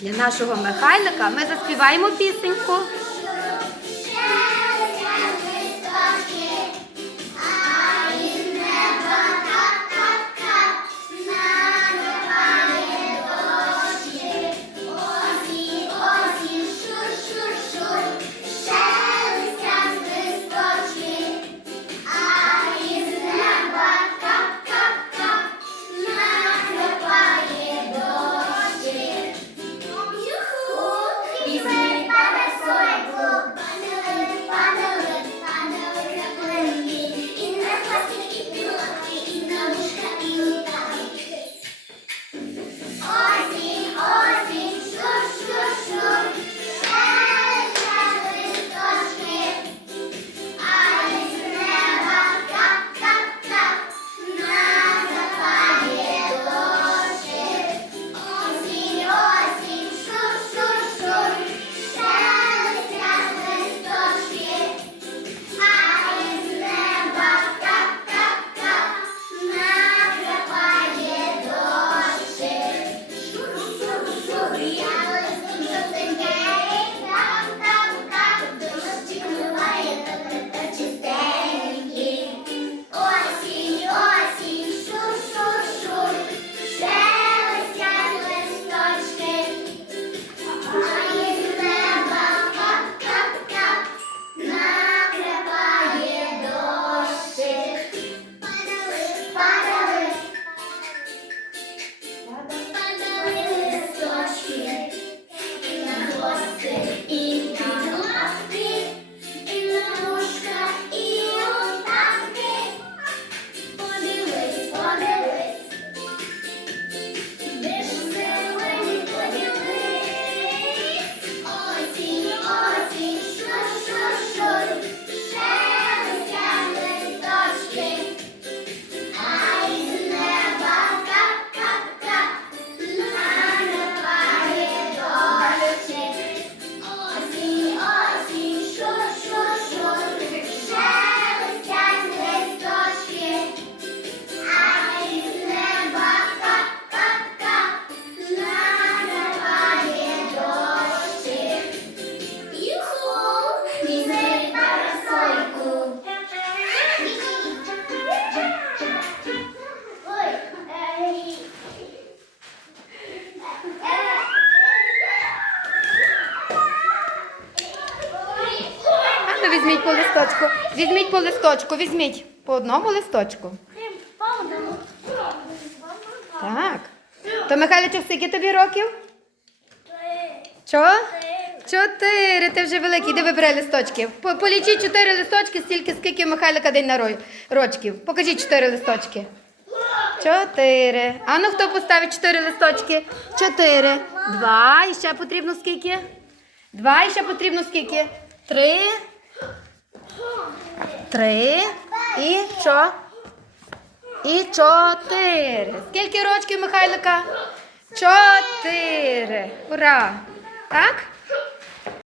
Для нашого Михайлика ми заспіваємо пісеньку. Візьміть по листочку. Візьміть по листочку, візьміть по одному листочку. Так. То Михайличок, скільки тобі років? Що? Чотири, ти вже великий. Де вибирай листочки? Полічіть чотири листочки, стільки, скільки Михайлика день наро- рочків. Покажіть чотири листочки. Чотири. А ну хто поставить чотири листочки? Чотири. Два. І ще потрібно скільки? Два. І ще потрібно скільки? Три. Три. І що? І чотири. Скільки рочків Михайлика? Чотири. Ура! Так?